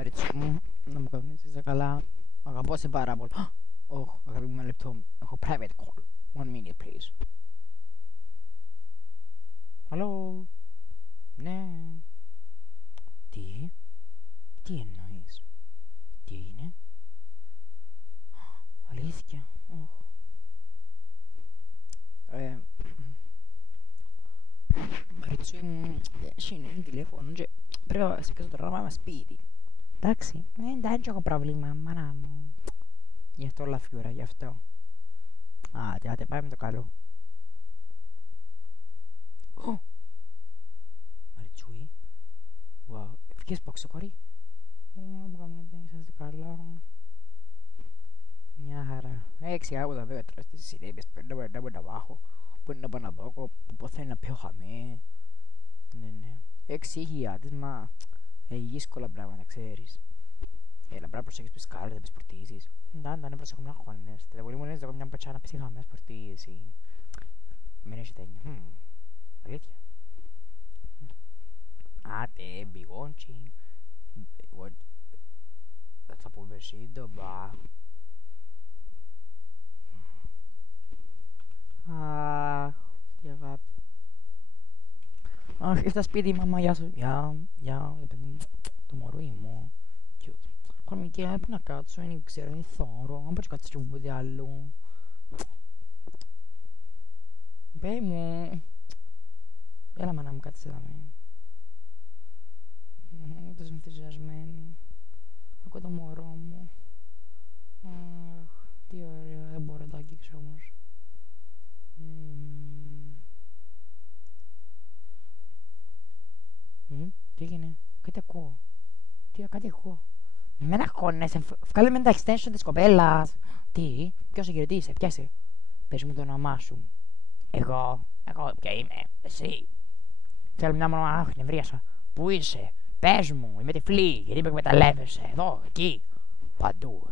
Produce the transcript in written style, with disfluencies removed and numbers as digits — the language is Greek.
Μαρίτσο μου, να μου κάνεις είσαι καλά. Αγαπώ σε πάρα πολύ. Ωχ, αγάπη μου, ένα λεπτό. Έχω private call. 1 minute, please. Hello. Ναι. Τι εννοείς? Τι έγινε? Αλήθεια? Ωχ. Μαρίτσο μου, είναι τηλέφωνο και πρέπει να σε πιάσω τώρα να πάμε σπίτι. Εντάξει, εντάξει, έχω πρόβλημα, μάνα μου. Γι' αυτό όλα φιούρα, γι' αυτό. Άντε, πάμε με το καλό. Μαριτσούι. Wow, ευκαιρίες πόξε κορί. Είσαστε καλά. Μια χαρά. Έξι από τα βέβαια τώρα στις συνέπειες παίρνω από τα βάχο. Που είναι να πάω να δω, που ποθαίνει να πιω χαμέ. Ναι. 6.000, μα δύσκολα πράγματα, ξέρεις. Έλα, πρέπει να προσέχεις πες κάρτα, πες πορτίζεις. Ναι, προσέχουμε να χώνεστε. Δεν μπορεί μου λες, εγώ μια πατσά να πες χαμές πορτίζεις. Μην έχει τένια. Αλήθεια. Te bigonci. Θα πω βεσίδο, μπα. Αχ, τι αγάπη. Αχ, ήρθα σπίτι, μαμά, γεια σου. Γεια, παιδί μου, το μωρούι μου. Κορμική, πού να κάτσω, δεν ξέρω, είναι θόρο. Αν μπορείς κάτσω και βούδι άλλο. Πέ μου. Έλα, μάνα μου, κάτσε εδώ. Τόσο ενθουσιασμένη. Ακούω το μωρό μου. Αχ, τι ωραίο. Δεν μπορώ να το αγγίξω όμως. Τι έγινε? Κάτι ακούω. Κάτι ακούω. Μην αγχώνεσαι. Βγάλε με τα extension της κοπέλας. Τι? Ποιος συγκριτήσε? Πιάσε. Πες μου το όνομά σου. Εγώ ποια είμαι? Εσύ. Θέλω μια μόνο. Αχ, νευρίασα. Πού είσαι? Πες μου, είμαι τυφλή, γιατί με εκμεταλλεύεσαι, εδώ, εκεί, παντού.